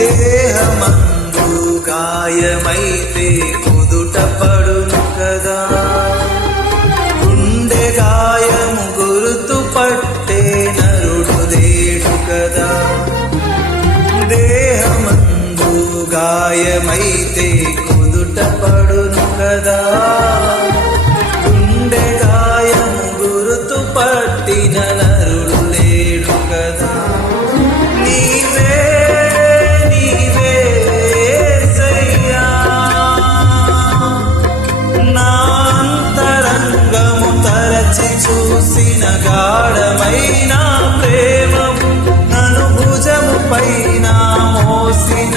దేహమందు గాయమైతే కుదుట పడును కదా, గుండె గాయము గుర్తు పట్టే నరుడు లేడు కదా. దేహమందు గాయమైతే కుదుట పడును కదా, గుండె గాయము గుర్తు పట్టిన నరుడు లేడు కదా. నీవే యేసయ్యా, నా అంతరంగము తరచి చూసిన గాఢమైన ప్రేమము, నన్ను భుజము పైన మోసిన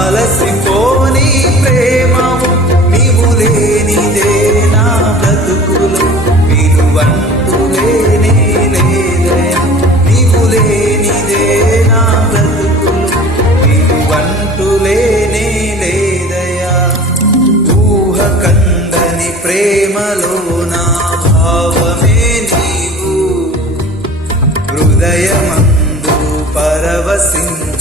అలసిపోని ప్రేమము, నీవు లేనిదే నా బ్రతుకులు విలువంటూ లేనే లేదయా. నీవు లేనిదే నా బ్రతుకులు విలువంటూ లేనే లేదయా. ఊహ కందని ప్రేమలో నా భావమే నీవు, హృదయమందు పరవశించుగాన